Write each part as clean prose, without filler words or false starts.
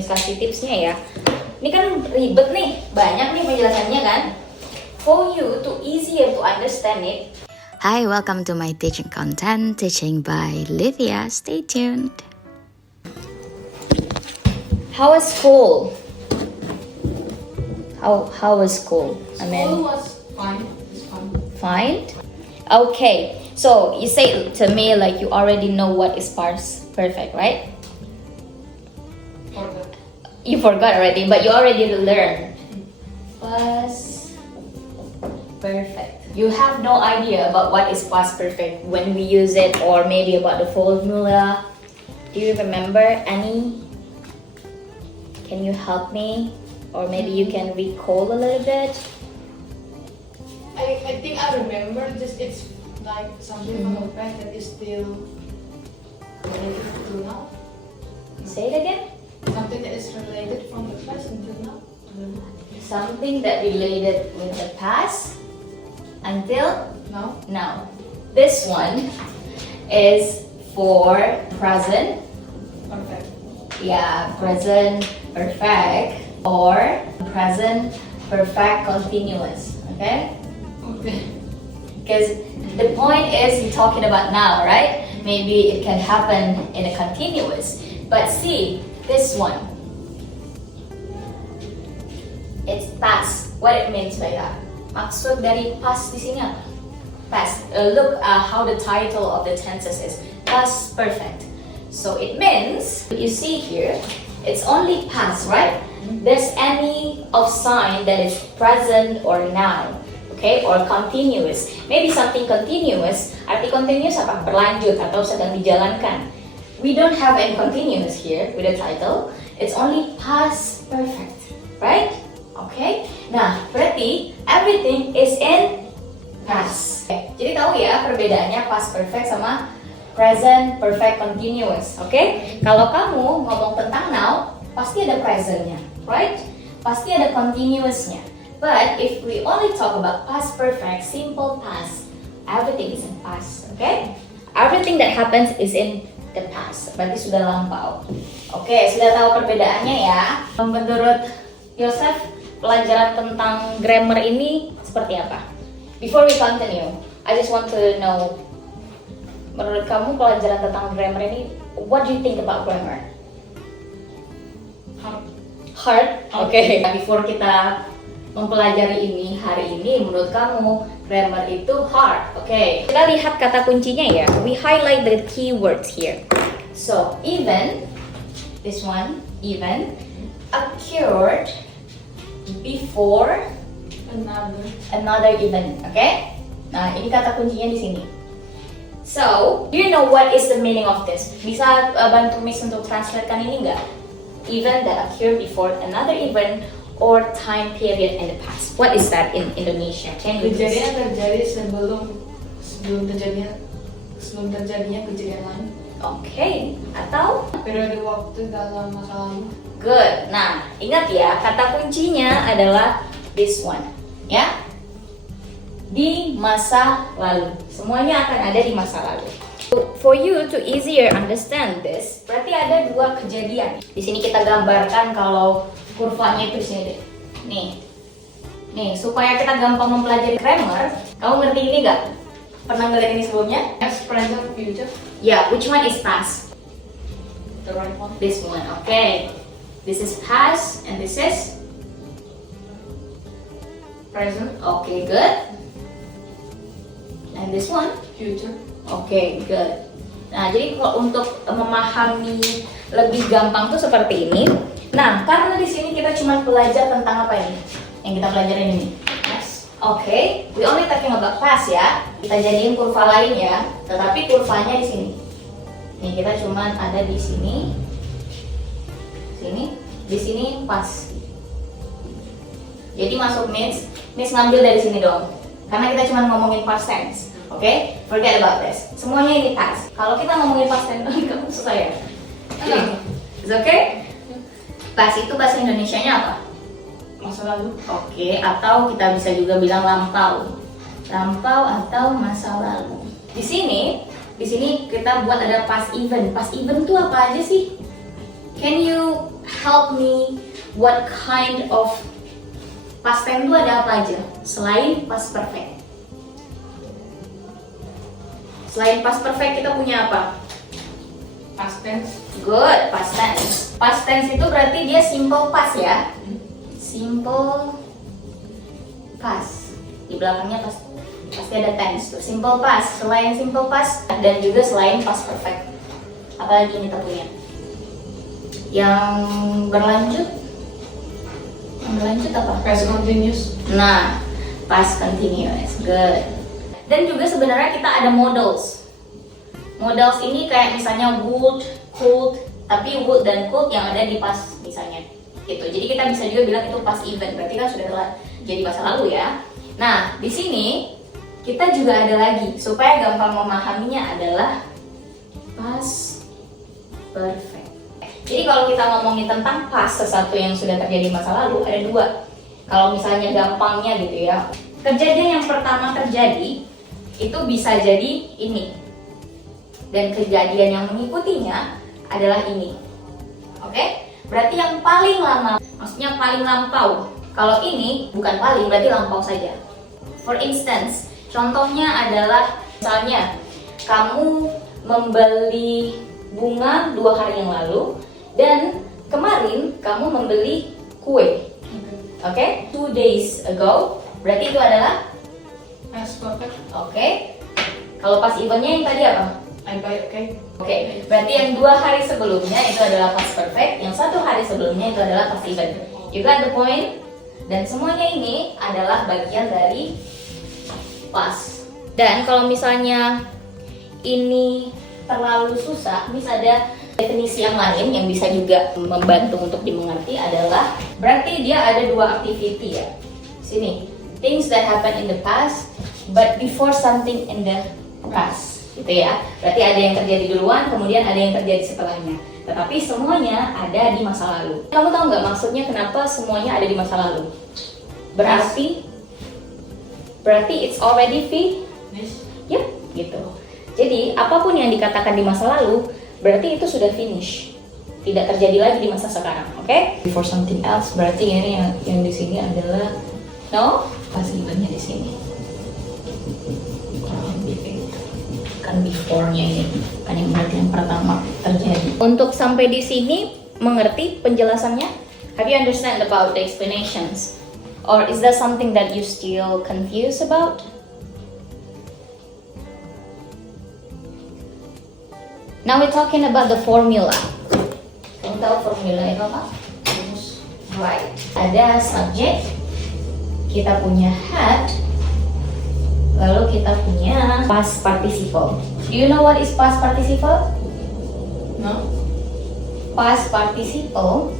Miss kasih tipsnya ya. Ini kan ribet nih, banyak nih penjelasannya kan. For you to easier to understand it. Hi, welcome to my teaching content, teaching by Lydia. Stay tuned. How was school? How was school? School was fine. It's fun. Fine. Okay. So you say to me like you already know what is past perfect, right? Forgot. You forgot already, but you already learned. Past perfect. You have no idea about what is past perfect when we use it, or maybe about the formula. Do you remember any? Can you help me? Or maybe you can recall a little bit. I think I remember just it's like something from the past that is still related to now. Say it again. Something that is related from the past until now. I don't know. Something that related with the past until Now? now. This one is for present. Perfect. Yeah, present perfect or present perfect continuous. Okay? Okay. Because the point is you're talking about now, right? Maybe it can happen in a continuous. But see, this one. It's past. What it means by that? Maksud dari past di sini apa? Past. Look how the title of the tenses is. Past perfect. So it means, you see here, it's only past, right? There's any of sign that is present or now. Okay, or continuous. Maybe something continuous. Arti continuous apa? Berlanjut atau sedang dijalankan. We don't have any continuous here with the title. It's only past perfect, right? Okay. Nah, berarti everything is in past. Okay. Jadi tahu ya perbedaannya past perfect sama present perfect continuous. Okay? Kalau kamu ngomong tentang now, pasti ada presentnya, right? Pasti ada continuousnya. But if we only talk about past perfect, simple past, everything is in past, okay? Everything that happens is in the past, berarti sudah lampau. Oke, sudah tahu perbedaannya ya. Menurut Yosef, pelajaran tentang grammar ini seperti apa? Before we continue, I just want to know, menurut kamu pelajaran tentang grammar ini, what do you think about grammar? Hard? Oke. Before kita mempelajari ini hari ini, menurut kamu grammar itu hard. Oke. Kita lihat kata kuncinya ya. We highlight the keywords here. So, even, this one, even, occurred before another event. Oke? Nah, ini kata kuncinya di sini. So, do you know what is the meaning of this? Bisa bantu Miss untuk translatekan ini nggak? Event that occurred before another event or time period in the past. What is that in Indonesia? Can you Kejadian yang terjadi sebelum terjadinya kejadian lain. Okay. Atau? Periode waktu dalam masa lalu. Good. Nah, ingat ya, kata kuncinya adalah this one. Ya? Di masa lalu. Semuanya akan ada di masa lalu. For you to easier understand this, berarti ada dua kejadian. Di sini kita gambarkan kalau kurvanya itu di sini deh. Nih, supaya kita gampang mempelajari grammar, kamu ngerti ini nggak? Pernah ngeliat ini sebelumnya? Past, present, future. Yeah, which one is past? The right one. This one, okay. This is past and this is Present, okay, good. And this one, future. okay, good. Nah, jadi kalau untuk memahami lebih gampang tuh seperti ini. Nah, karena di sini kita cuma belajar tentang apa ini? Yang kita pelajarin ini. Yes. Okay, we only talking about past ya. Kita jadiin kurva lain ya. Tetapi kurvanya di sini. Nih, kita cuma ada di sini. Di sini past. Jadi masuk Miss ngambil dari sini dong. Karena kita cuma ngomongin past tense. Oke, forget about this. Semuanya ini past. Kalau kita ngomongin past tense, kamu susah ya. Is okay? Past itu bahasa Indonesianya apa? Masa lalu. Oke, atau kita bisa juga bilang lampau. Lampau atau masa lalu. Di sini kita buat ada past event. Past event itu apa aja sih? Can you help me what kind of past tense itu ada apa aja selain past perfect? Selain past perfect kita punya apa? Past tense. Good, past tense. Past tense itu berarti dia simple past ya. Simple past. Di belakangnya pasti ada tense tuh. Simple past. Selain simple past dan juga selain past perfect. Apalagi kita punya? Yang berlanjut. Yang berlanjut apa? Past continuous. Nah, past continuous. Good. Dan juga sebenarnya kita ada modals. Modals ini kayak misalnya would, could, tapi would dan could yang ada di past misalnya. Gitu. Jadi kita bisa juga bilang itu past event. Berarti kan sudah jadi masa lalu ya. Nah, di sini kita juga ada lagi supaya gampang memahaminya adalah past perfect. Jadi kalau kita ngomongin tentang past, sesuatu yang sudah terjadi di masa lalu, ada dua. Kalau misalnya gampangnya gitu ya, kejadian yang pertama terjadi itu bisa jadi ini, dan kejadian yang mengikutinya adalah ini. Oke? Berarti yang paling lama, maksudnya paling lampau. Kalau ini bukan paling, berarti lampau saja. For instance, contohnya adalah misalnya kamu membeli bunga 2 hari yang lalu dan kemarin kamu membeli kue. Oke? 2 days ago, berarti itu adalah Past perfect. Oke. Kalau pas eventnya yang tadi apa? I buy, okay. Oke. Berarti yang 2 hari sebelumnya itu adalah past perfect, yang 1 hari sebelumnya itu adalah past event. You got the point? Dan semuanya ini adalah bagian dari past. Dan kalau misalnya ini terlalu susah, bisa ada definisi yang lain yang bisa juga membantu untuk dimengerti adalah berarti dia ada 2 activity ya. Sini. Things that happen in the past, but before something in the past, gitu ya. Berarti ada yang terjadi duluan, kemudian ada yang terjadi setelahnya. Tetapi semuanya ada di masa lalu. Kamu tahu nggak maksudnya kenapa semuanya ada di masa lalu? Berarti it's already finished. Yep, gitu. Jadi apapun yang dikatakan di masa lalu, berarti itu sudah finish. Tidak terjadi lagi di masa sekarang, oke? Before something else, berarti ini yang di sini adalah pas eventnya di sini. Kan before-nya ini, kan yang berarti yang pertama terjadi. Untuk sampai di sini mengerti penjelasannya? Have you understand about the explanations? Or is there something that you still confused about? Now we're talking about the formula. Kamu tahu formula itu apa? Right. Ada subject, kita punya had, lalu kita punya past participle. Do you know what is past participle? No. Past participle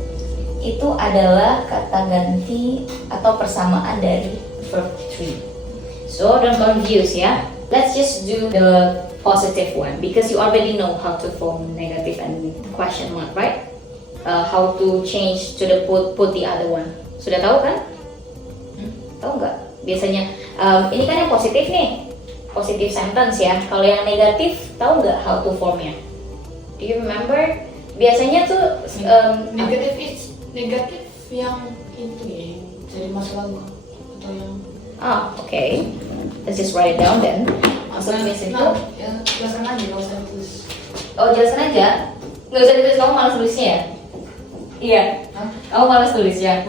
itu adalah kata ganti atau persamaan dari verb 3. So don't confuse ya. Let's just do the positive one because you already know how to form negative and question mark, right? How to change to the put the other one. Sudah tahu kan? Tahu nggak? Biasanya ini kan yang positif nih, positive sentence ya. Kalau yang negatif, tahu nggak how to formnya? Do you remember? Biasanya tuh negatif yang itu ya, jadi masa lalu atau yang okay. Let's just write it down then. Maksudnya itu? Ya, jelasan aja, nggak usah tulis. Oh, jelasan aja. Nggak usah ditulis, kamu malas tulisnya ya? Iya. Kamu malas tulis ya?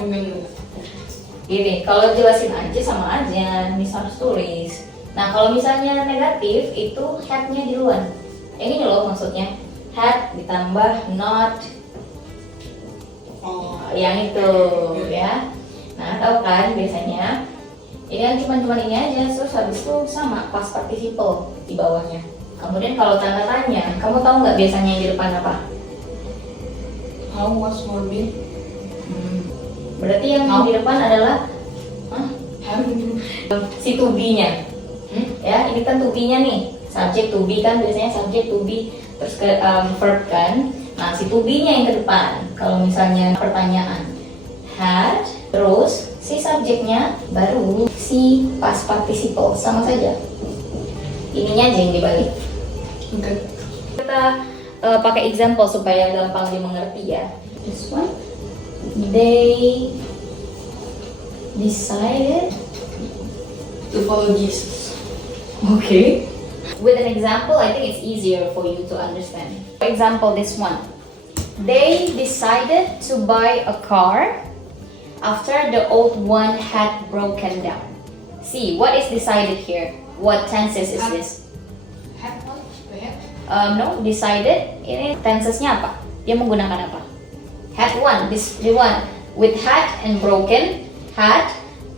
Gini, kalau jelasin aja sama aja, misal harus tulis. Nah, kalau misalnya negatif, itu had-nya di luar. Ini loh maksudnya, had ditambah not. Yang itu ya. Nah, tahu kan biasanya ini kan cuma ini aja, terus habis itu sama past participle di bawahnya. Kemudian kalau tanda tanya, kamu tahu nggak biasanya yang di depan apa? How was Morbin? Berarti yang di depan adalah si to be-nya. Ya, ini kan to be-nya nih. Subject to be kan biasanya subject to be terus ke verb kan. Nah, si to be-nya yang ke depan. Kalau misalnya pertanyaan had, terus si subjeknya baru si past participle, sama saja. Ininya aja yang dibalik. Okay. Kita pakai example supaya gampang dimengerti ya. This one, They decided. To follow Jesus. Okay. With an example, I think it's easier for you to understand. For example, this one. They decided to buy a car after the old one had broken down. See, what is decided here? What tenses is this? Had one? The had? No, decided. Ini tensesnya apa? Dia menggunakan apa? Had one. The one with had and broken. Had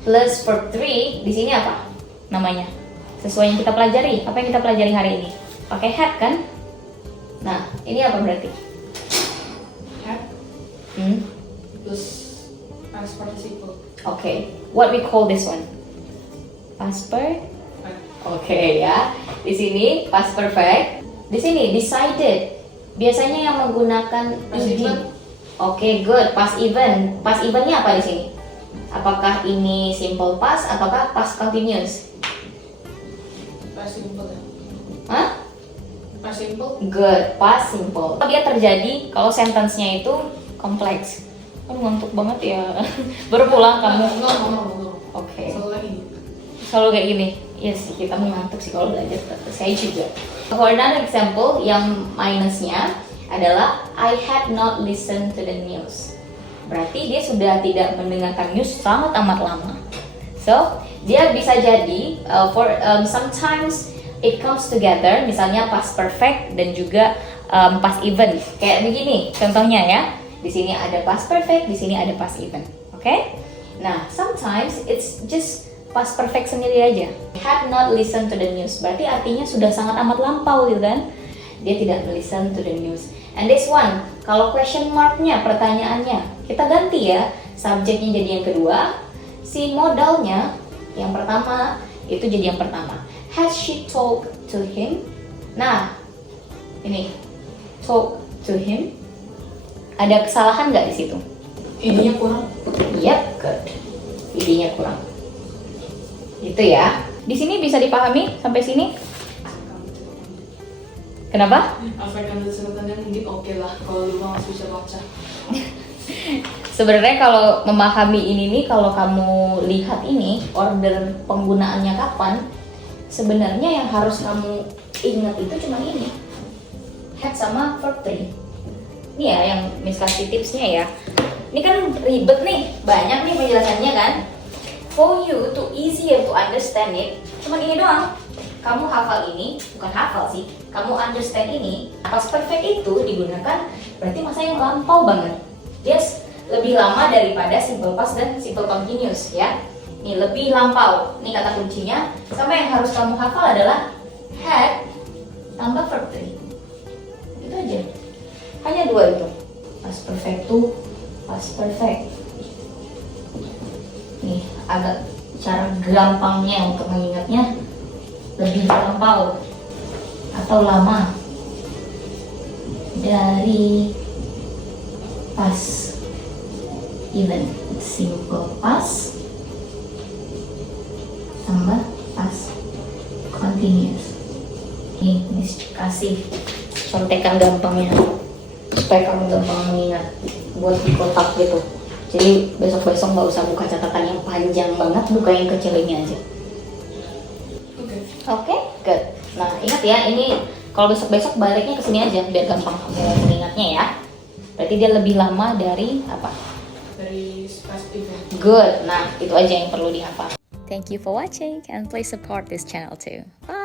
plus verb 3 di sini apa namanya? Sesuai yang kita pelajari. Apa yang kita pelajari hari ini? Pakai had kan? Nah, ini apa berarti? Had plus past participle. Okay. What we call this one? Past perfect. Oke ya. Di sini past perfect. Di sini decided. Biasanya yang menggunakan Past ed. even. Oke, good. Past even. Past evennya apa di sini? Apakah ini simple past ataukah past continuous? Past simple. Hah? Past simple. Good, past simple. Dia terjadi kalau sentence-nya itu kompleks. Aduh, ngantuk banget ya. Baru pulang kamu. No. Oke. Selalu lagi. Selalu kayak gini. Iya sih, kita mengantuk sih kalau belajar. Saya juga. For another example, yang minusnya adalah I had not listened to the news. Berarti dia sudah tidak mendengarkan news sangat amat lama. So, dia bisa jadi sometimes it comes together, misalnya past perfect dan juga past even. Kayak begini contohnya ya. Di sini ada past perfect, di sini ada past even. Oke? Nah, sometimes it's just past perfect sendiri aja. Had not listened to the news. Berarti artinya sudah sangat amat lampau gitu kan. Dia tidak listen to the news. And this one, kalau question mark-nya, pertanyaannya, kita ganti ya. Subjeknya jadi yang kedua, si modalnya yang pertama, itu jadi yang pertama. Has she talked to him? Nah, ini talk to him. Ada kesalahan nggak di situ? Ininya kurang. Yep, good. Idenya kurang. Itu ya. Di sini bisa dipahami sampai sini? Kenapa? African Selatan mungkin oke lah kalau lu masih bisa baca. Sebenarnya kalau memahami ini nih, kalau kamu lihat ini order penggunaannya kapan, sebenarnya yang harus kamu ingat itu cuma ini, had sama verb 3. Ini ya yang Miss kasih tipsnya ya. Ini kan ribet nih, banyak nih penjelasannya kan. For you to easier to understand it, cuma ini doang. Kamu hafal ini, bukan hafal sih, kamu understand ini. Past perfect itu digunakan berarti masa yang lampau banget. Yes, lebih lama daripada simple past dan simple continuous ya. Ini lebih lampau. Ini kata kuncinya. Sama yang harus kamu hafal adalah had tambah verb 3. Itu aja. Hanya dua itu. Past perfect to past perfect. Nih, agak cara gampangnya untuk mengingatnya lebih lampau atau lama dari past even, simple past tambah past continuous. Nih, Miss kasih contekan gampangnya supaya kamu gampang mengingat buat di kotak gitu. Jadi besok-besok nggak usah buka catatan yang panjang banget, buka yang kecil ini aja. Oke, good. Nah, ingat ya, ini kalau besok-besok baliknya ke sini aja biar gampang kamu mengingatnya ya. Berarti dia lebih lama dari apa? Dari past event. Good. Nah, itu aja yang perlu dihafal. Thank you for watching and please support this channel too. Bye!